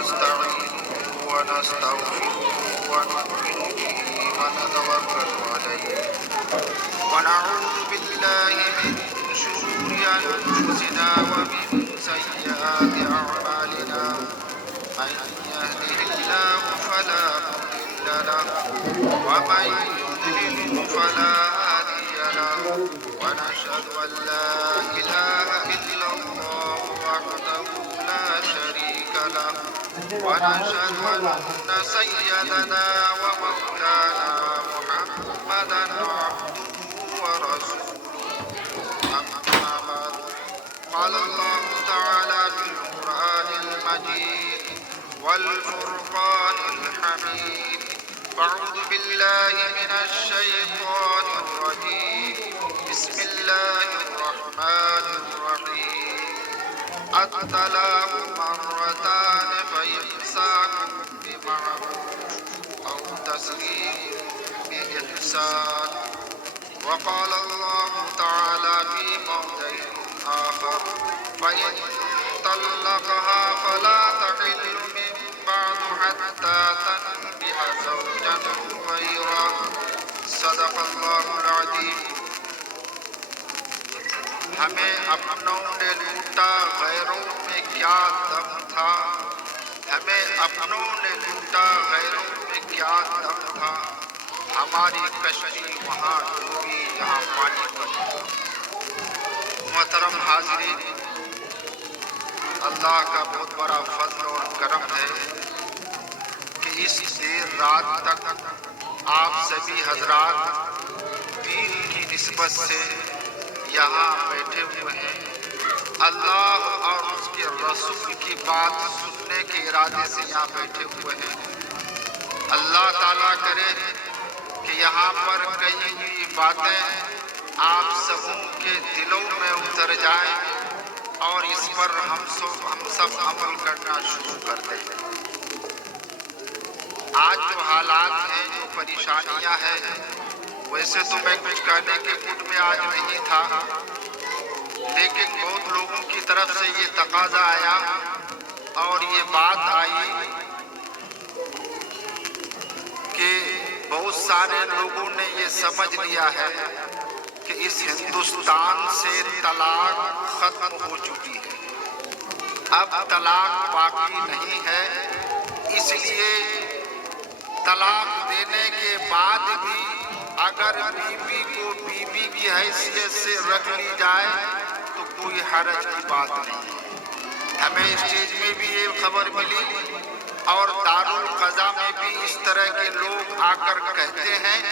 ونستعينه ونستغفره ونؤمن به ونتوكل عليه ونعوذ بالله من شرور أنفسنا ومن سيئات أعمالنا من يهده الله فلا مضل له ومن يضلل فلا هادي له ونشهد أن لا إله إلا الله وحده لا شريك له ونشهد أن سيدنا ومولانا محمدا عبده ورسوله أما بعد قال الله تعالى في القرآن المجيد والفرقان الحميد أعوذ بالله من الشيطان الرجيم بسم الله الرحمن الرحيم الطلاق مرتان فإمساك بمعروف أو تسريح بإحسان وقال الله تعالى في موضع آخر فإن طلقها فلا تحل من بعد حتى تنكح زوجا غيره صدق الله العظيم ہمیں اپنوں نے لوٹا غیروں میں کیا دم تھا ہمیں اپنوں نے لوٹا غیروں میں کیا دم تھا ہماری کشتی وہاں ڈوبی جہاں پانی بنا محترم حاضرین اللہ کا بہت بڑا فضل اور کرم ہے کہ اس دیر رات تک آپ سبھی حضرات دین کی نسبت سے یہاں بیٹھے ہوئے ہیں اللہ اور اس کے رسول کی بات سننے کے ارادے سے یہاں بیٹھے ہوئے ہیں اللہ تعالیٰ کرے کہ یہاں پر کئی ہوئی باتیں آپ سبوں کے دلوں میں اتر جائیں اور اس پر ہم سب عمل کرنا شروع کر دیں آج جو حالات ہیں جو پریشانیاں ہیں ویسے تو میں کچھ کہنے کے موڈ میں آج نہیں تھا لیکن بہت لوگوں کی طرف سے یہ تقاضا آیا اور یہ بات آئی کہ بہت سارے لوگوں نے یہ سمجھ لیا ہے کہ اس ہندوستان سے طلاق ختم ہو چکی ہے اب طلاق باقی نہیں ہے اس لیے طلاق دینے کے بعد بھی اگر بیوی کو بیوی کی حیثیت سے رکھ لی جائے تو کوئی حرج کی بات نہیں ہمیں اسٹیج میں بھی یہ خبر ملی اور دارالقضا میں بھی اس طرح کے لوگ آ کر کہتے ہیں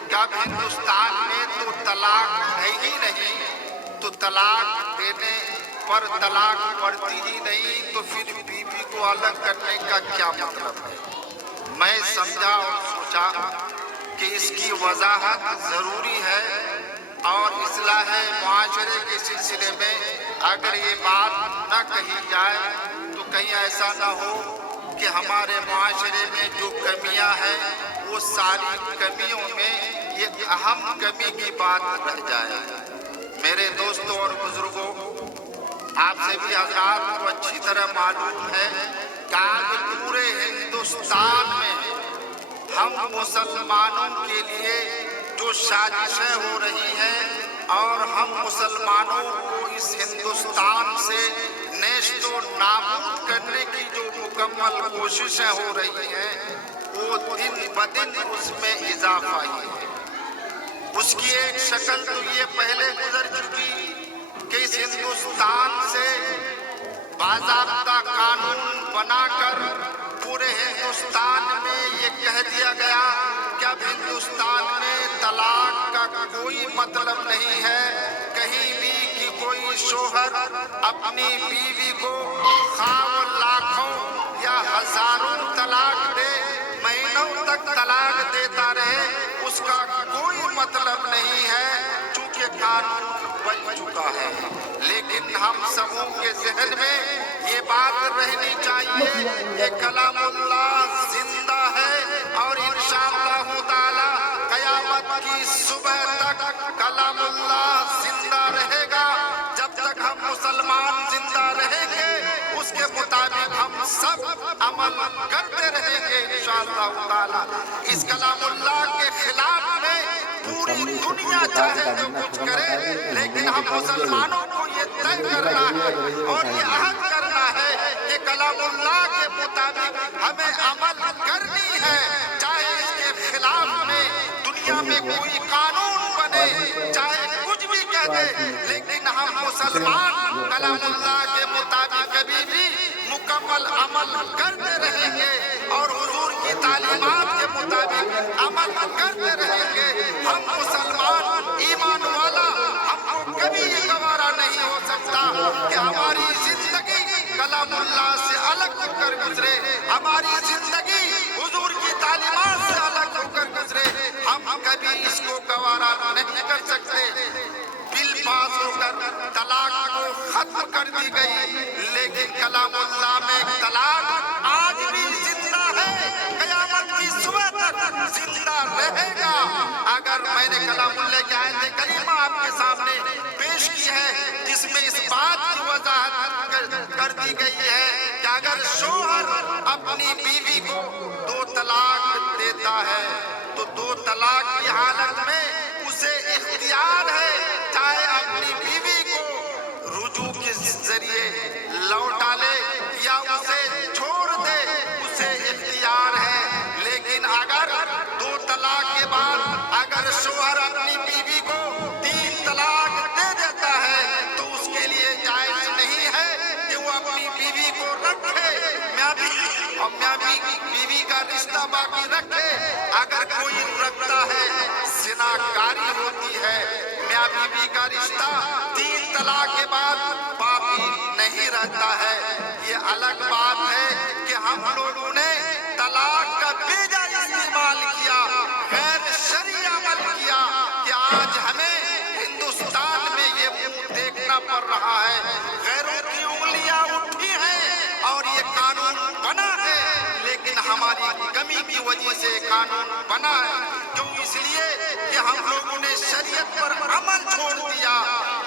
کہ اب ہندوستان میں تو طلاق ہے ہی نہیں تو طلاق دینے پر طلاق پڑتی ہی نہیں تو پھر بیوی کو الگ کرنے کا کیا مطلب ہے میں سمجھا اور سوچا کہ اس کی وضاحت ضروری ہے اور اصلاح معاشرے کے سلسلے میں اگر یہ بات نہ کہی جائے تو کہیں ایسا نہ ہو کہ ہمارے معاشرے میں جو کمیاں ہیں وہ ساری کمیوں میں یہ اہم کمی کی بات رہ جائے میرے دوستوں اور بزرگوں آپ سے بھی حضرات کو اچھی طرح معلوم ہے کہ آج پورے ہندوستان میں ہم مسلمانوں کے لیے جو سازشیں ہو رہی ہیں اور ہم مسلمانوں کو اس ہندوستان سے نیست و نابود کرنے کی جو مکمل کوششیں ہو رہی ہیں وہ دن بدن اس میں اضافہ ہی ہے اس کی ایک شکل تو یہ پہلے گزر چکی کہ اس ہندوستان سے باضابطہ قانون بنا کر پورے ہندوستان میں یہ کہہ دیا گیا کہ اب ہندوستان میں طلاق کا کوئی مطلب نہیں ہے کہیں بھی کہ کوئی شوہر اپنی بیوی کو خواہ وہ لاکھوں یا ہزاروں طلاق دے مہینوں تک طلاق دیتا رہے اس کا کوئی مطلب نہیں ہے چونکہ قانون بن چکا ہے لیکن ہم سبوں کے ذہن میں یہ بات رہنی چاہیے کہ کلام اللہ زندہ ہے اور انشاءاللہ تعالی قیامت کی صبح تک کلام اللہ زندہ رہے گا جب تک ہم مسلمان زندہ رہیں گے اس کے مطابق ہم सब अमल करते रहेंगे इंशाअल्लाह ताला। इस कलामुल्लाह के खिलाफ में पूरी दुनिया चाहे जो कुछ करे, लेकिन हम मुसलमानों को ये तय करना है और ये अहद करना है कि कलामुल्लाह के मुताबिक हमें अमल करनी है, चाहे इसके खिलाफ में दुनिया में कोई कानून बने, चाहे कुछ भी कह दे, लेकिन हम मुसलमान कलामुल्लाह के मुताबिक कभी भी मुकम्मल अमल करते रहेंगे और हुजूर की तालीमात के मुताबिक अमल करते रहेंगे। हम मुसलमान ईमान वाला, हमको कभी ये गवारा नहीं हो सकता कि हमारी जिंदगी कलामुल्लाह से अलग होकर गुजरे, हमारी जिंदगी हुजूर की तालीमात से अलग होकर गुजरे। हम कभी इसको गवारा नहीं कर सकते। बिल पास होकर तलाक को खत्म कर दी गई, लेकिन कलामुल्लाह में तलाक आज भी जिंदा है, क़यामत की सुबह तक जिंदा रहेगा। अगर मैंने कलामुल्लाह की आयत करीमा आपके सामने पेश की है, जिसमें इस बात की वजाहत कर दी गई है कि अगर शोहर अपनी बीवी को 2 तलाक देता है तो 2 तलाक की हालत में उसे इख्तियार है, चाहे अपनी बीवी को रुजू के जरिए लौटा ले या उसे छोड़ दे, उसे इख्तियार है। लेकिन अगर 2 तलाक के बाद अगर शोहर अपनी बीवी को 3 तलाक दे देता है तो उसके लिए जायज नहीं है कि वो अपनी बीवी को रखे, मियां बीवी का रिश्ता बाकी रखे। अगर कोई रखता है जिनाकारी होती है, मियां बीवी का रिश्ता 3 तलाक के बाद बाकी नहीं रहता है। ये अलग बात है कि हम लोगों ने तलाक का बेजा इस्तेमाल किया, गैर शरई अमल किया कि आज हमें हिंदुस्तान में ये मुंह देखना पड़ रहा है। गैरों की उंगलियां उठी हैं और ये कानून बना है, लेकिन हमारी कमी की वजह से कानून बना है। क्यों? इसलिए कि हम लोगों ने शरीयत पर अमल छोड़ दिया।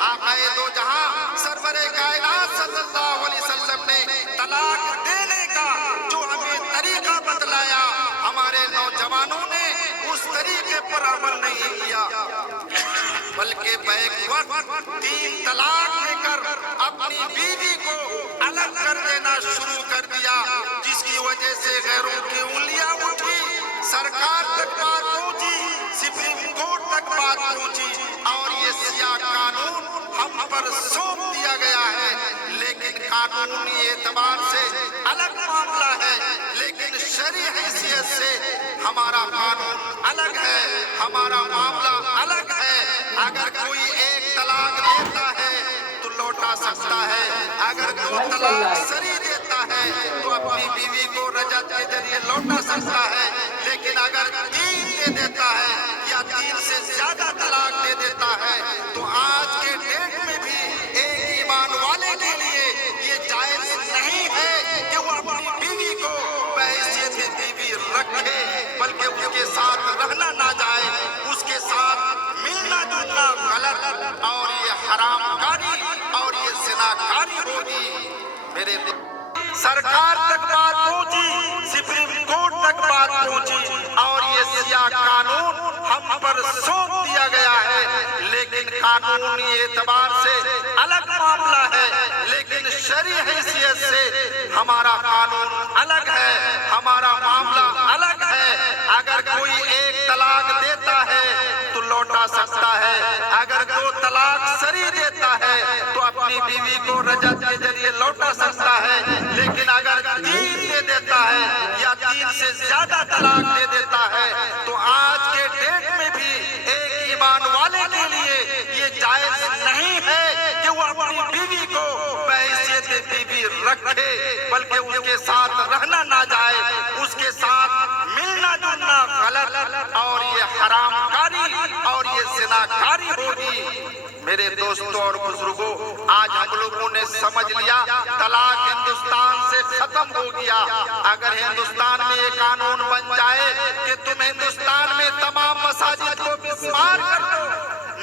आक़ाए दो जहां सरवरे कायनात सल्लल्लाहु अलैहि वसल्लम ने तलाक देने का जो हमें तरीका बतलाया, हमारे नौजवानों ने उस तरीके पर अमल नहीं किया, बल्कि बैक वक्त 3 तलाक लेकर अपनी बीवी को अलग कर देना शुरू कर दिया, जिसकी वजह से गैरों की उंगलियां उठी, सरकार तक बात पहुंची, सुप्रीम कोर्ट तक बात पहुंची और ये सिया कानून हम पर सौंप दिया गया है। लेकिन कानूनी एतबार से अलग मामला है, लेकिन शरई हैसियत से हमारा कानून अलग है, हमारा मामला अलग है। अगर कोई 1 तलाक देता है तो लौटा सकता है, अगर 2 तलाक सरी देता है तो अपनी बीवी को रजत के जरिए लौटा सकता है। लेकिन अगर 3 दे देता है या 3 से ज्यादा तलाक दे देता है तो आज के डेट में भी एक ईमान वाले के लिए ये जायज नहीं है कि वो अपनी बीवी को बहैसियत बीवी रखे, बल्कि उसके साथ रहना ना जाए, उसके साथ मिलना जुलना गलत और ये हरामकारी और ये ज़िनाकारी होगी। मेरे सरकार तक बात पहुंची, सुप्रीम कोर्ट तक बात पहुंची और ये सिया कानून हम पर सौंप दिया गया है। लेकिन कानूनी एतबार से अलग मामला है, लेकिन शरई हैसियत से हमारा कानून अलग है, हमारा मामला अलग है। अगर कोई 1 तलाक देता है तो लौटा सकता है, अगर 2 तलाक सरी देता है तो अपनी बीवी को रजत के जरिए लौटा सकता है। लेकिन अगर 3 दे देता है या 3 से ज्यादा तलाक दे देता है तो आज के डेट में भी एक ईमान वाले के लिए ये जायज नहीं है कि वो अपनी बीवी को बहैसियत बीवी रखे, बल्कि उसके साथ रहना ना जाए, उसके साथ मिलना जुलना गलत और ये हरामकारी और ये ज़िनाकारी होगी। मेरे दोस्तों और बुजुर्गों, आज हम लोगों ने समझ लिया तलाक हिंदुस्तान से खत्म हो गया। अगर हिंदुस्तान में ये कानून बन जाए कि तुम हिंदुस्तान में तमाम मसाजिद को मिसमार कर दो,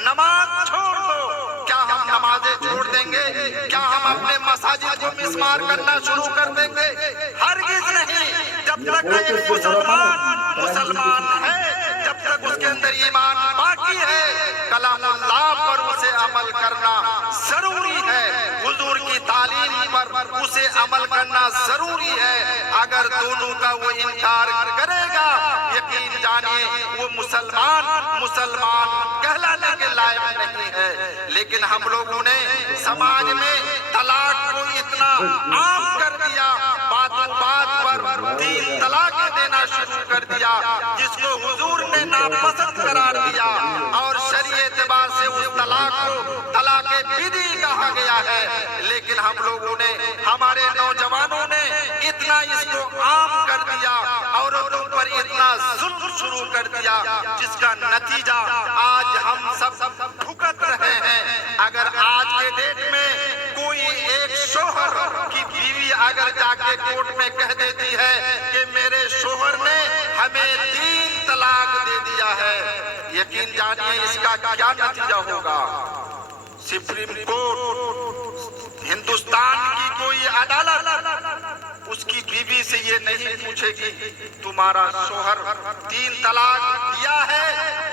नमाज छोड़ दो, क्या हम नमाज نمازیں چھوڑ دیں گے؟ کیا ہم اپنے مساجد کو مسمار کرنا شروع کر دیں گے؟ ہرگز نہیں۔ جب تک ایک مسلمان ہے، جب تک اس کے اندر ایمان باقی ہے، کلام اللہ پر اسے عمل کرنا ضروری ہے، حضور کی تعلیم پر اسے عمل کرنا ضروری ہے۔ اگر دونوں کا وہ انکار کرے گا، یقین جانیے وہ مسلمان کہلانے کے لائق نہیں ہے۔ لیکن ہم لوگوں نے سماج میں طلاق کو اتنا عام کر دیا، باتوں بات پر 3 طلاقیں دینا شروع کر دیا، جس کو حضور نے ناپسند قرار دیا، اور شرعی اعتبار سے اس طلاق کو طلاق بدعی کہا گیا ہے۔ لیکن ہم لوگوں نے، ہمارے نوجوانوں نے اتنا اس کو عام کر دیا، عورتوں پر اتنا ظلم شروع کر دیا، جس کا نتیجہ آج ہم سب بھگت رہے ہیں۔ اگر آج کے ڈیٹ میں کوئی ایک شوہر کی بیوی اگر جا کے کورٹ میں کہہ دیتی ہے کہ میرے شوہر نے ہمیں 3 طلاق دے دیا ہے، یقین جانیے اس کا کیا نتیجہ ہوگا۔ سپریم کورٹ، ہندوستان کی کوئی عدالت اس کی بیوی سے یہ نہیں پوچھے گی تمہارا شوہر 3 طلاق دیا ہے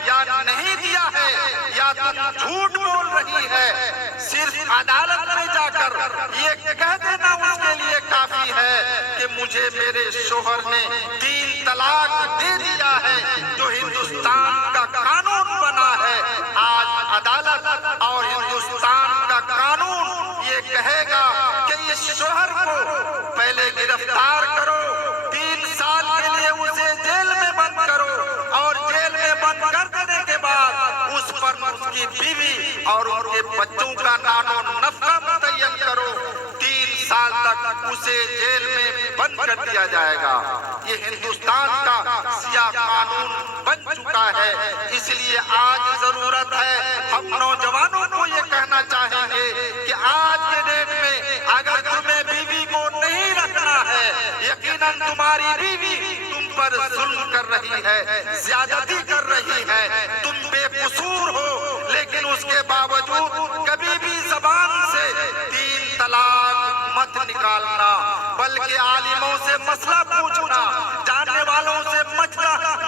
یا نہیں دیا ہے، یا تم جھوٹ بول رہی ہے۔ صرف عدالت میں جا کر یہ کہہ دینا اس کے لیے کافی ہے کہ مجھے میرے شوہر نے 3 طلاق دے دیا ہے، جو ہندوستان کا قانون بنا ہے۔ آج عدالت اور ہندوستان کا قانون یہ کہے گا کہ اس شوہر کو پہلے گرفتار کرو، 3 سال کے لیے اسے جیل میں بند کرو، اور جیل میں بند کر دینے کے بعد اس پر اس کی بیوی اور ان کے بچوں کا نان و نفقہ متعین کرو۔ 3 سال تک اسے جیل میں بند کر دیا جائے گا۔ یہ ہندوستان کا سیاہ قانون بن چکا ہے۔ اس لیے آج ضرورت ہے، ہم نوجوانوں کو یہ کہنا چاہیں گے کہ آج کے ڈیٹ میں اگر تمہیں بیوی کو نہیں رکھنا ہے، یقیناً تمہاری بیوی تم پر ظلم کر رہی ہے، زیادتی کر رہی ہے، تم بے قصور ہو، لیکن اس کے باوجود کبھی بھی زبان سے 3 طلاق مت نکالنا، بلکہ عالموں سے مسئلہ پوچھنا، جاننے والوں سے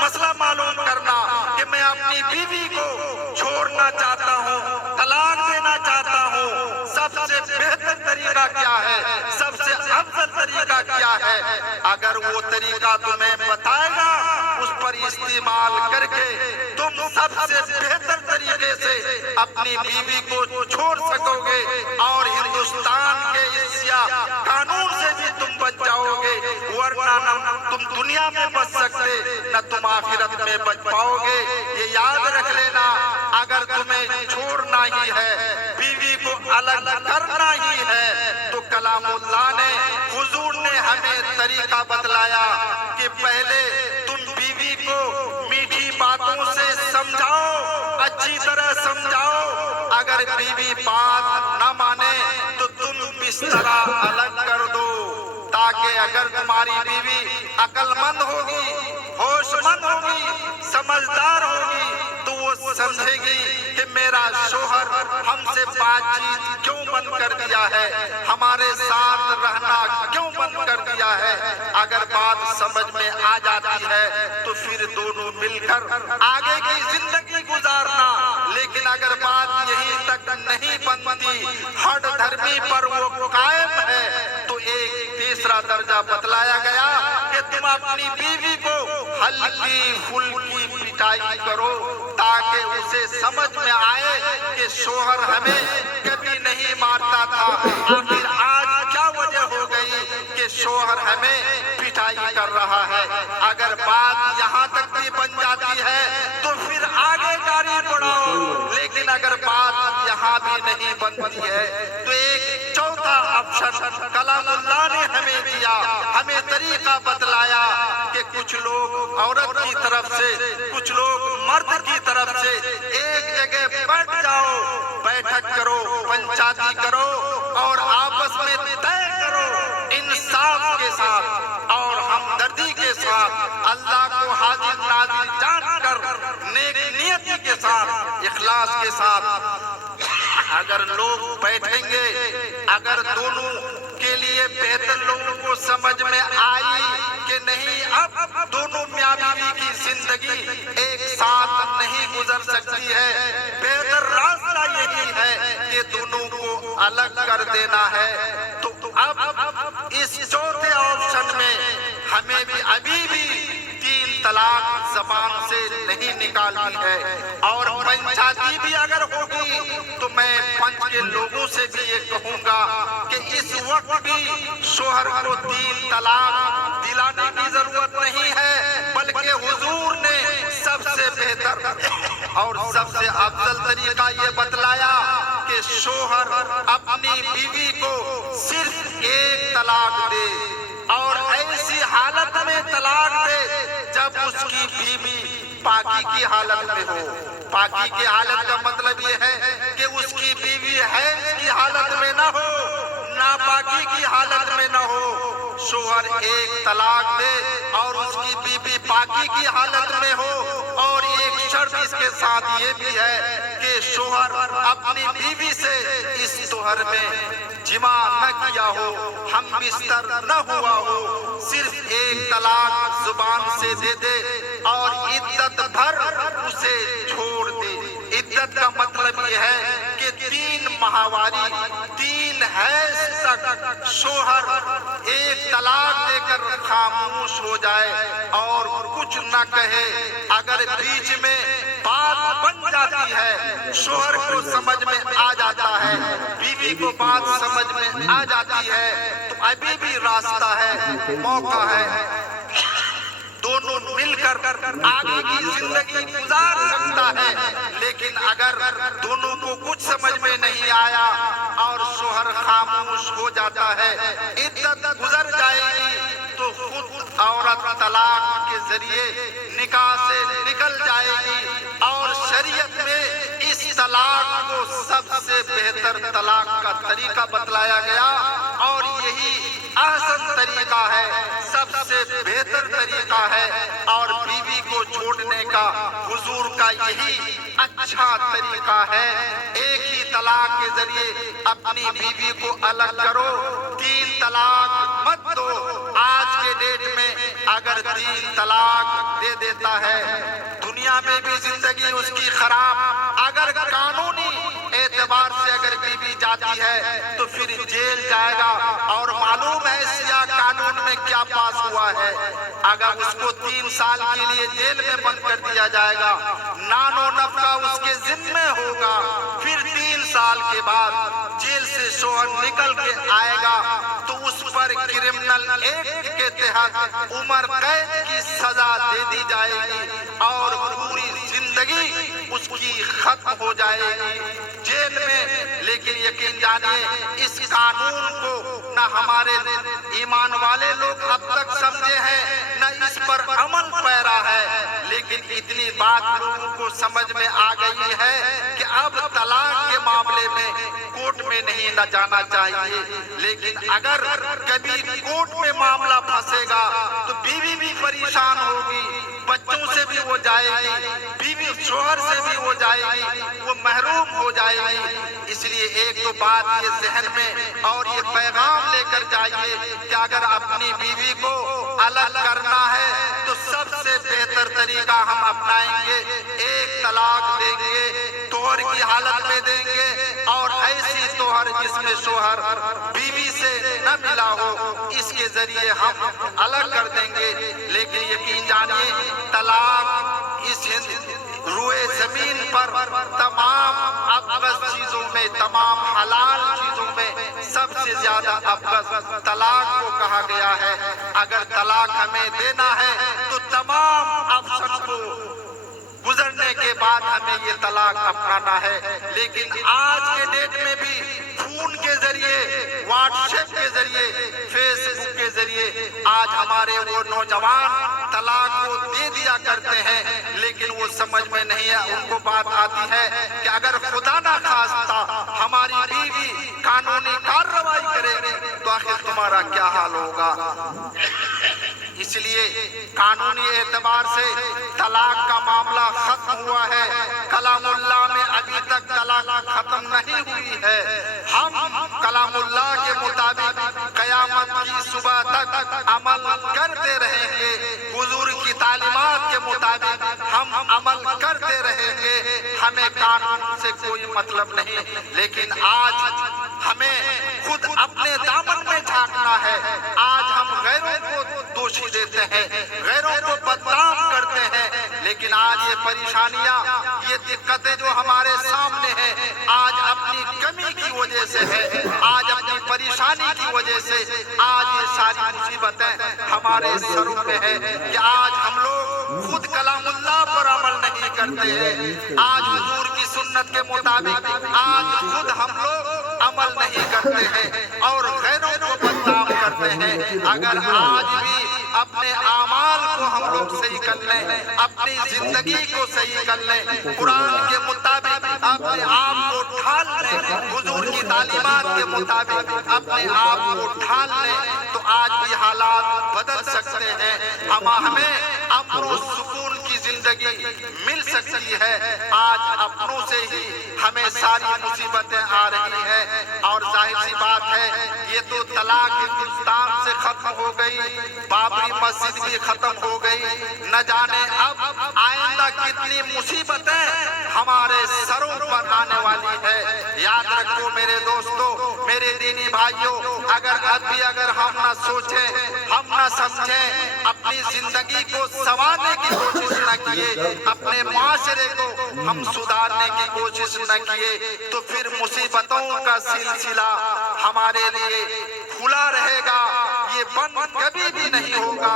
مسئلہ معلوم کرنا کہ میں اپنی بیوی کو چھوڑنا چاہتا ہوں، طلاق دینا چاہتا ہوں، سب سے بہتر طریقہ کیا ہے، سب سے افضل طریقہ کیا ہے۔ اگر وہ طریقہ تمہیں بتائے گا، اس پر استعمال کر کے تم سب سے بہتر طریقے سے اپنی بیوی کو چھوڑ سکو گے، اور ہندوستان کے اس سیاہ قانون سے بھی تم بچ جاؤ گے، ورنہ نہ تم دنیا میں بچ سکتے، نہ تم آخرت میں بچ پاؤ گے۔ یہ یاد رکھ لینا، اگر تمہیں چھوڑنا ہی ہے، بیوی کو الگ کرنا ہی ہے، تو کلام اللہ نے، حضور نے ہمیں طریقہ بتلایا کہ پہلے تم بیوی کو میٹھی باتوں سے سمجھاؤ، اچھی طرح سمجھاؤ، اگر بیوی بات نہ مانے تو تم بستر الگ کر دو، تاکہ اگر تمہاری بیوی عقل مند ہوگی، ہوش مند ہوگی، سمجھدار ہوگی، تو وہ سمجھے گی کہ میرا شوہر ہم سے بات چیت کیوں بند کر دیا ہے، ہمارے ساتھ رہنا کیوں بند کر دیا ہے۔ اگر بات سمجھ میں آ جاتی ہے تو پھر دونوں مل کر آگے کی زندگی گزارنا، لیکن اگر بات یہیں تک نہیں بنتی، ہر دھرمی پر وہ قائم ہے، تو ایک تیسرا درجہ بتلایا گیا کہ تم اپنی بیوی کو ہلکی پھلکی پٹائی کرو، تاکہ اسے سمجھ میں آئے کہ شوہر ہمیں کبھی نہیں مارتا تھا، آخر آج کیا وجہ ہو گئی کہ شوہر ہمیں پٹائی کر رہا ہے۔ اگر بات یہاں تک بھی بن جاتی ہے تو پھر آگے گاڑی بڑھاؤ، لیکن اگر بات یہاں بھی نہیں بنتی ہے تو ایک چوتھا آپشن کلام اللہ نے ہمیں دیا، ہمیں طریقہ بتلایا کہ کچھ لوگ عورت کی طرف سے، کچھ لوگ مرد کی طرف سے ایک جگہ بیٹھ جاؤ، بیٹھک کرو، پنچاتی کرو، اور آپس میں طے کرو انصاف کے ساتھ اور ہمدردی کے ساتھ، اللہ کو حاضر ناظر جان کر، نیک نیتی کے ساتھ، اخلاص کے ساتھ अगर लोग बैठेंगे, अगर दोनों के लिए बेहतर लोगों को समझ में आई कि नहीं अब दोनों मियां बीवी की जिंदगी एक साथ नहीं गुजर सकती है, बेहतर रास्ता यही है कि दोनों को अलग कर देना है, तो अब इस चौथे ऑप्शन में हमें भी अभी भी 3 तलाक जबान से नहीं निकालनी है। और पंचायती भी अगर होगी तो मैं पंच के लोगों से भी ये कहूंगा कि इस वक्त भी शोहर को 3 तलाक दिलाने की जरूरत नहीं है, बल्कि हुजूर ने सबसे बेहतर और सबसे अफजल तरीका ये बतलाया कि शोहर अपनी बीवी को सिर्फ 1 तलाक दे, और ऐसी हालत में तलाक दे जब उसकी बीवी पाकी की हालत में हो। पाकी की हालत का मतलब ये है कि उसकी बीवी हैज की हालत में ना हो, नापाकी की हालत में ना हो। शोहर 1 तलाक दे और उसकी बीवी पाकी की हालत में हो, और एक शर्त इसके साथ ये भी है कि शोहर अपनी बीवी से इस तोहर में जिमा न किया हो, हम बिस्तर न हुआ हो, सिर्फ 1 तलाक जुबान से दे दे और इद्दत भर उसे छोड़ दे। इद्दत का मतलब यह है कि 3 माहवारी 3 हैज तक शोहर 1 तलाक देकर खामोश हो जाए और कुछ न कहे। अगर बीच में बात बन जाती है, शोहर को समझ में आ जाता है, बीवी को बात समझ में आ जाती है, तो अभी भी रास्ता है, मौका है, दोनों मिलकर आगे की जिंदगी गुजार सकता है। लेकिन अगर दोनों को कुछ समझ में नहीं आया और शोहर खामोश हो जाता है, इद्दत गुजर जाएगी, तो खुद औरत तलाक के जरिए निकाह से निकल जाएगी। और शरीयत में इस तलाक को सबसे बेहतर तलाक का तरीका बतलाया गया, और यही आसान तरीका है, सबसे बेहतर तरीका है, और बीवी को छोड़ने का हुजूर का यही अच्छा तरीका है। एक ही तलाक के जरिए अपनी बीवी को अलग करो, 3 तलाक मत दो। आज के डेट में अगर 3 तलाक दे देता है, दुनिया में भी जिंदगी उसकी खराब। अगर कानूनी एतबार से अगर बीवी जाती है तो फिर जेल जाएगा, और मालूम है सिया कानून में क्या पास हुआ है। अगर उसको 3 साल के लिए जेल में बंद कर दिया जाएगा, नानो नफका उसके जिम्मे होगा, फिर 3 साल के बाद जेल से शोहर निकल के आएगा तो उस पर क्रिमिनल एक्ट के तहत उम्र कैद की सजा दे दी जाएगी, और पूरी जिंदगी उसकी खत्म हो जाएगी जेल में। लेकिन यकीन जानिए इस कानून को न हमारे ईमान वाले लोग अब तक समझे हैं, न इस पर अमल पैरा है। लेकिन इतनी बात लोगों को समझ में आ गई है कि अब तलाक के मामले में कोर्ट में नहीं न जाना चाहिए। लेकिन अगर कभी कोर्ट में मामला फंसेगा तो बीवी भी परेशान होगी, बच्चों से भी वो जाएगी, बीवी शोहर से भी वो जाएगी, वो महरूम हो जाएगी। इसलिए एक तो बात ये जहन में और ये पैगाम लेकर जाइए कि अगर अपनी बीवी को अलग करना है तो सबसे बेहतर तरीका हम अपनाएंगे, 1 तलाक देंगे, तोहर की हालत में देंगे, और ऐसी तोहर जिसमें शोहर बीवी से न मिला हो, इसके जरिए हम अलग कर देंगे। लेकिन यकीन जानिए तलाक इस रुए जमीन पर तमाम अबगज़ चीजों में, तमाम हलाल चीजों में सबसे ज्यादा अबगज़ तलाक को कहा गया है। अगर तलाक हमें देना है तो तमाम ऑप्शन को गुजरने के बाद हमें ये तलाक अपनाना है। लेकिन आज के डेट में भी फोन के जरिए, व्हाट्सएप के जरिए, फेसबुक के जरिए आज हमारे वो नौजवान तलाक को दे दिया करते हैं, लेकिन वो समझ में नहीं है। उनको बात आती है कि अगर खुदा ना खास्ता हमारी बीवी कानूनी कार्रवाई करे तो आखिर तुम्हारा क्या हाल होगा। इसलिए कानूनी एतबार से तलाक का मामला खत्म हुआ है। कलामुल्लाह में अभी تک طلاق ختم نہیں ہوئی ہے، ہم کلام اللہ کے مطابق قیامت کی صبح تک عمل کرتے رہیں گے، حضور کی تعلیمات کے مطابق ہم عمل کرتے رہیں گے، ہمیں قانون سے کوئی مطلب نہیں۔ لیکن آج ہمیں خود اپنے دامن میں جھانکنا ہے۔ آج ہم غیروں کو دوشی دیتے ہیں، غیروں کو بدنام کرتے ہیں، لیکن آج یہ پریشانیاں، یہ دقتیں جو ہمارے سامنے ہیں، آج اپنی کمی کی وجہ سے ہے، آج اپنی پریشانی کی وجہ سے آج یہ ساری مصیبتیں ہمارے سروں پہ ہے کہ آج ہم لوگ خود کلام اللہ پر عمل نہیں کرتے ہیں، آج حضور کی سنت کے مطابق آج خود ہم لوگ عمل نہیں کرتے ہیں اور غیروں کو بدنام کرتے ہیں۔ اگر آج بھی اپنے اعمال کو ہم لوگ صحیح کر لیں، اپنی زندگی کو صحیح کر لیں، قرآن کے مطابق اپنے آپ کو ڈھال لیں، حضور کی تعلیمات کے مطابق اپنے آپ کو ڈھال لیں، تو آج بھی حالات بدل سکتے ہیں، ہمیں امن و سکون کی زندگی مل سکتی ہے۔ آج اپنوں سے ہی ہمیں ساری مصیبتیں آ رہی ہیں، اور ظاہر سی بات ہے یہ تو طلاق ہندوستان سے ختم ہو گئی، بابری مسجد بھی ختم ہو گئی، نہ جانے اب آئندہ کتنی مصیبتیں ہمارے سروں پر آنے والی ہے۔ یاد رکھو میرے دوستو، میرے دینی بھائیوں، اگر ہم نہ سوچیں، ہم نہ سمجھیں، اپنی زندگی کو سنوارنے کی کوشش نہ کیے، اپنے معاشرے کو ہم سدھارنے کی کوشش نہ کیے، تو پھر مصیبتوں کا سلسلہ ہمارے لیے کھلا رہے گا، یہ بند کبھی بھی نہیں ہوگا،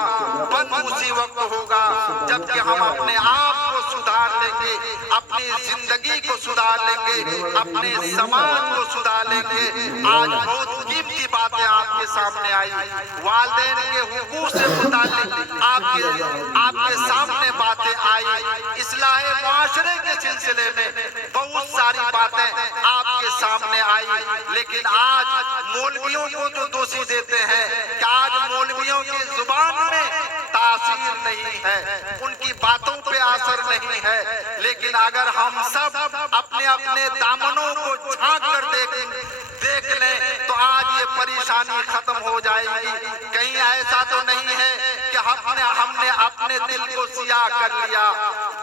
بند اسی وقت ہوگا جبکہ ہم اپنے آپ کو سدھار لیں گے، اپنی زندگی کو سدھار لیں گے، اپنے سماج کو سدھار لیں گے۔ آج بہت قیمتی باتیں آپ کے سامنے آئی، والدین کے حقوق سے متعلق آپ کے سامنے باتیں آئی، اصلاح معاشرے کے سلسلے میں بہت ساری باتیں آپ کے سامنے آئی، لیکن آج مولویوں کو تو دوشی دیتے ہیں کہ آج مولویوں کی زبان میں تاثیر نہیں ہے، ان کی باتوں پہ اثر نہیں ہے، لیکن اگر ہم سب اپنے اپنے دامنوں کو جھانک کر دیکھ لیں تو آج یہ پریشانی ختم ہو جائے گی۔ کہیں ایسا تو نہیں ہے کہ ہم نے اپنے دل کو سیاہ کر لیا،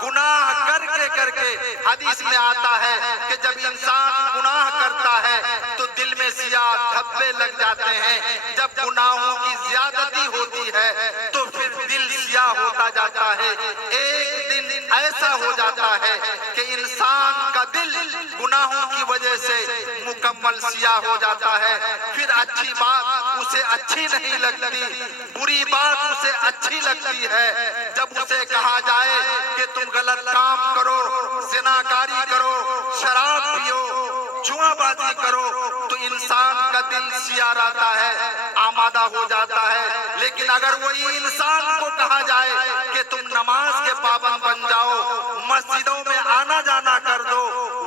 گناہ کر کے حدیث میں آتا ہے کہ جب انسان گناہ کرتا ہے تو دل میں سیاہ دھبے لگ جاتے ہیں، جب گناہوں کی زیادتی ہوتی ہے تو پھر دل سیاہ ہوتا جاتا ہے، ایک دن ایسا ہو جاتا ہے کہ انسان کا دل گناہوں کی وجہ سے مکمل سیاہ ہو جاتا ہے، پھر اچھی بات اسے اچھی نہیں لگتی، بری بات اسے اچھی لگتی ہے۔ جب اسے کہا جائے کہ تم غلط کام کرو، زناکاری کرو، شراب پیو، جوا بازی کرو، تو انسان کا دل سیاہ رہتا ہے، آمادہ ہو جاتا ہے۔ لیکن اگر وہی انسان کو کہا جائے کہ تم نماز کے پابند بن جاؤ، مسجدوں میں آنا جانا کر دو،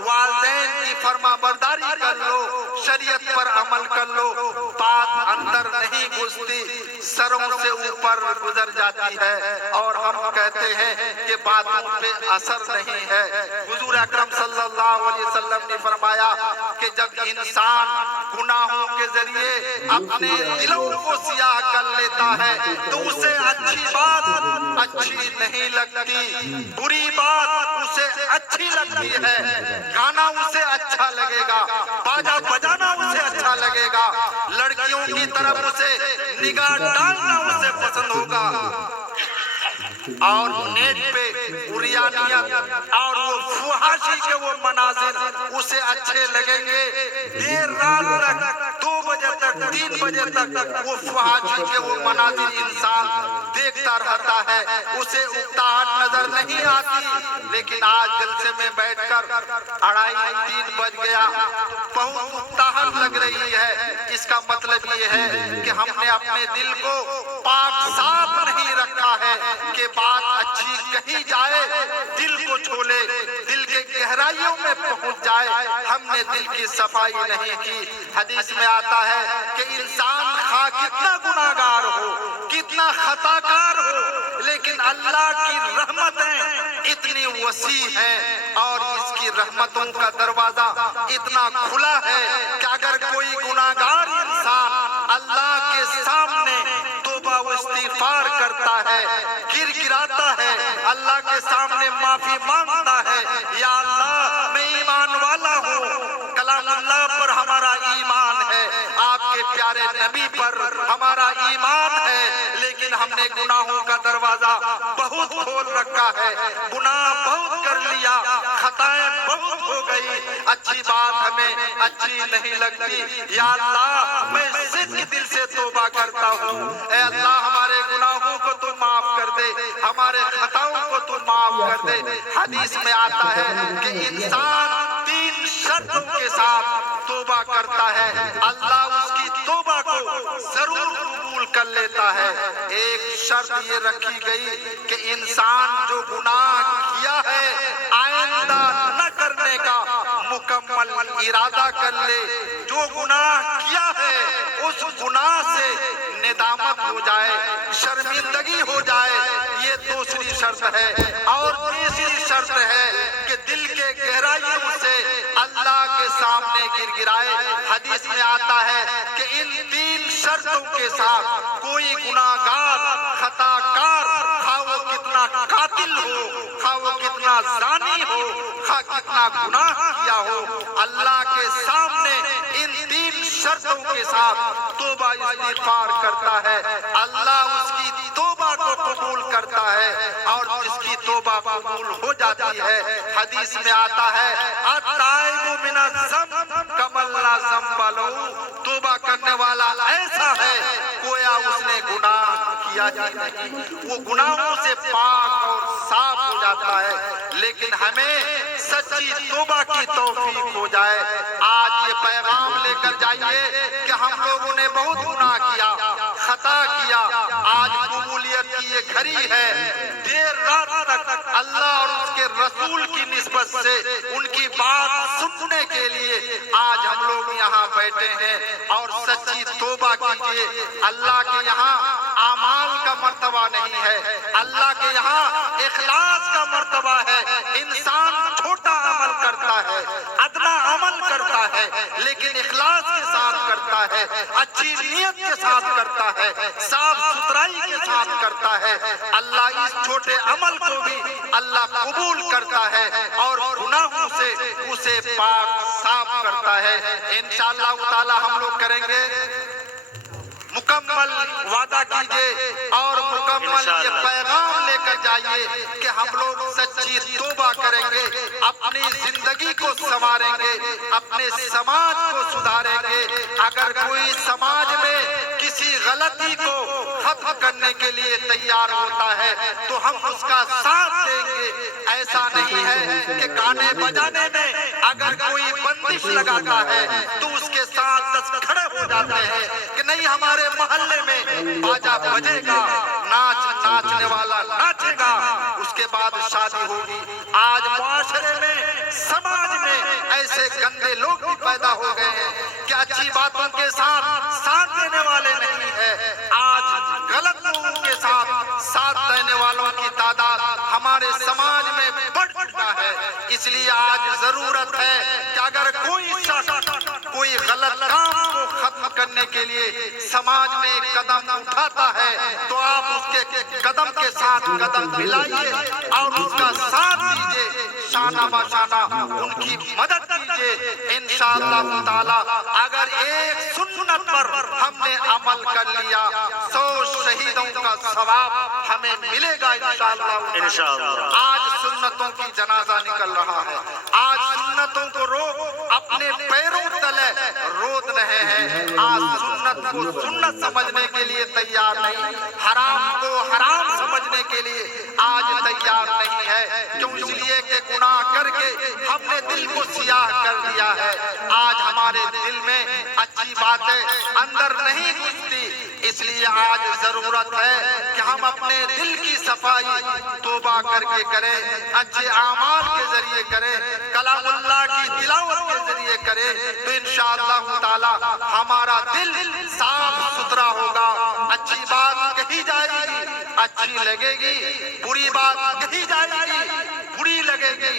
والدین کی فرما برداری کر لو، شریعت پر عمل کر لو، بات اندر نہیں گھستی، سروں سے اوپر گزر جاتی ہے، اور ہم کہتے ہیں کہ باتوں پہ اثر نہیں ہے۔ حضور اکرم صلی اللہ علیہ وسلم نے فرمایا کہ جب انسان گناہوں کے ذریعے اپنے دلوں کو سیاہ کر لیتا ہے تو اسے اچھی بات اچھی نہیں لگتی، بری بات اسے اچھی لگتی ہے، گانا اسے اچھا لگے گا، باجا بجانا اسے اچھا لگے گا، لڑکیوں کی طرف اسے نگاہ ڈالنا اسے پسند ہوگا، اور نیٹ پہ عریانیت اور وہ فحاشی کے وہ مناظر اسے اچھے لگیں گے۔ دیر رات تک 2 بجے تک 3 بجے تک وہ فحاشی کے وہ مناظر انسان دیکھتا رہتا ہے، اسے اکتاہٹ نظر نہیں آتی، لیکن آج جلسے میں بیٹھ کر 2:30-3 بج گیا، بہت اکتاہٹ لگ رہی ہے۔ اس کا مطلب یہ ہے کہ ہم نے اپنے دل کو پاک صاف نہیں رکھا ہے کہ بات اچھی کہی جائے دل کو چھولے، دل کے گہرائیوں میں پہنچ جائے، ہم نے دل کی صفائی نہیں کی۔ حدیث میں آتا ہے کہ انسان خواہ کتنا گناہگار ہو، کتنا خطا کار ہو، لیکن اللہ کی رحمتیں اتنی وسیع ہیں اور اس کی की रहमतों का दरवाजा इतना खुला है कि अगर कोई गुनाहगार इंसान अल्लाह के सामने तौबा व इस्तिगफार करता है, गिड़गिड़ाता है, अल्लाह के सामने माफी मांगता है, या अल्लाह मैं ईमान वाला हूँ, कलामुल्लाह पर हमारा ईमान है, आपके प्यारे नबी पर हमारा ईमान है, लेकिन हमने गुनाहों का दरवाजा बहुत खोल रखा है, गुनाह बहुत कर लिया, खताएं बहुत हो गई, अच्छी बात हमें अच्छी नहीं लगती, या अल्लाह मैं सिद्ध दिल से तौबा करता हूँ, ऐ अल्लाह हमारे गुनाहों को तू माफ कर दे, हमारे खताओं को तू माफ कर दे। हदीस में आता है कि इंसान 3 शर्तों के साथ तौबा करता है, अल्लाह उसकी तौबा को जरूर कबूल कर लेता है। एक शर्त ये रखी गई कि इंसान जो गुनाह किया है आइंदा न करने का मुकम्मल इरादा कर ले, जो गुनाह किया है उस गुनाह से निदामत हो जाए, शर्मिंदगी हो जाए, ये दूसरी शर्त है। और तीसरी शर्त है कि दिल के गहराइयों से अल्लाह के सामने गिड़गिड़ाए। हदीस में आता है कि इन 3 शर्तों के साथ कोई गुनाहगार, खताकार, खा वो कितना कातिल हो, खा वो कितना जानी हो, खा कितना गुनाह किया हो, अल्लाह के सामने इन 3 शर्तों के साथ तौबा इस्तिगफार करता है, अल्लाह उसकी तौबा को कबूल करता है, और जिसकी तौबा कबूल हो जाती है, हदीस में आता है अत्ताइबु मिनज़्ज़ंब कमन ला ज़ंब लहू, तौबा करने वाला ऐसा है गोया उसने गुनाह किया ही नहीं, वो गुनाहों से पाक और साफ हो जाता है। लेकिन हमें सच्ची तौबा की तौफीक हो जाए। आज ये पैगाम लेकर जाइए कि हम लोगों ने बहुत गुनाह किया, खता किया, आज कबूलियत की ये घड़ी है, देर रात तक अल्लाह और उसके रसूल की निस्बत से उनकी बात सुनने के लिए आज हम लोग यहाँ बैठे हैं। और सच्ची तौबा कीजिए, अल्लाह के यहाँ आमाल का मर्तबा नहीं है, अल्लाह के यहाँ इखलास का मर्तबा है। इंसान छोटा अमल करता है, अदना अमल करता है, लेकिन इखलास के साथ करता है, अच्छी नीयत के साथ करता है, साफ सुथराई के साथ करता है, अल्लाह इस छोटे अमल को भी अल्लाह कबूल करता है और गुनाहों से उसे पाक साफ करता है। इंशाअल्लाह ताला हम लोग करेंगे, मुकम्मल वादा कीजिए और मुकम्मल ये पैगाम लेकर जाइए कि हम लोग सच्ची तौबा करेंगे, अपनी जिंदगी को संवारेंगे, अपने समाज को सुधारेंगे। अगर कोई समाज में किसी गलती को खत्म करने के लिए तैयार होता है तो हम उसका साथ देंगे। ऐसा नहीं है कि गाने बजाने में अगर कोई बंदिश लगाता है तो उसके साथ 10 खड़े हो जाते हैं कि नहीं, हमारे मोहल्ले में बाजा बजेगा, नाचने वाला नाचेगा, उसके बाद शादी होगी। आज मुआशरे में, समाज में ऐसे गंदे लोग भी पैदा हो गए हैं कि अच्छी बातों के साथ देने वाले नहीं है। आज गलत लोगों के साथ देने वालों की तादाद हमारे समाज में बढ़ चुका है। इसलिए आज जरूरत है कि अगर कोई गलत काम को खत्म करने के लिए समाज में कदम उठाता है तो आप उसके कदम के साथ कदम मिलाइए और उसका साथ दीजिए, शाना बशाना उनकी मदद कीजिए। इंशाअल्लाह ताला अगर एक सुन्नत पर हमने अमल कर लिया 100 शहीदों का सवाब हमें मिलेगा इंशाअल्लाह। आज सुन्नतों की जनाजा निकल रहा है, आज सुन्नतों को अपने पैरों तले रोद रहे हैं। आज सुन्नत को सुन्नत समझने के लिए तैयार नहीं, हराम को हराम समझने के लिए आज तैयार नहीं है। क्यों? इसलिए कि गुनाह करके हमने दिल को सियाह कर दिया है। आज हमारे दिल में अच्छी बातें अंदर नहीं घुसती, इसलिए आज जरूरत है कि हम अपने दिल की सफाई तौबा करके करें, अच्छे आमाल के जरिए करें, कलामुल्लाह की तिलावत के जरिए करें, तो इंशाअल्लाह ताला हमारा दिल साफ सुथरा होगा। अच्छी बात कही जाएगी, अच्छी लगेगी, बुरी बात कही जाएगी, बुरी लगेगी,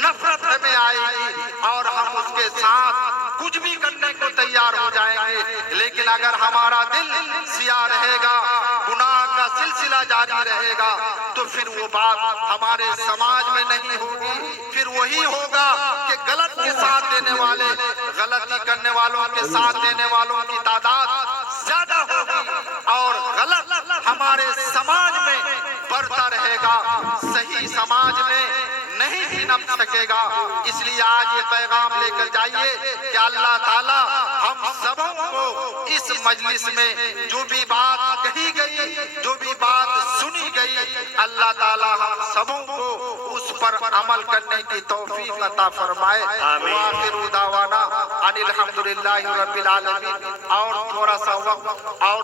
नफरत हमें आएगी और हम उसके साथ कुछ भी करने को तैयार हो जाएंगे। लेकिन अगर हमारा दिल सिया रहेगा, गुनाह का सिलसिला जारी रहेगा, तो फिर वो बात हमारे समाज में नहीं होगी। फिर वही होगा कि गलत के साथ देने वाले, गलती करने वालों के साथ देने वालों की तादाद ज्यादा होगी और गलत हमारे समाज में बढ़ता रहेगा, सही समाज में नहीं पनप सकेगा। इसलिए आज ये पैगाम लेकर जाइए कि अल्लाह ताला हम सबों को इस मजलिस में जो भी बात कही गई, जो भी बात सुनी गई, अल्लाह ताला हम सबों को उस पर अमल करने की तौफीक अता फरमाए। आखिर दावाना अनिल हम्दुलिल्लाहि रब्बिल आलमीन। और थोड़ा सा वक्त और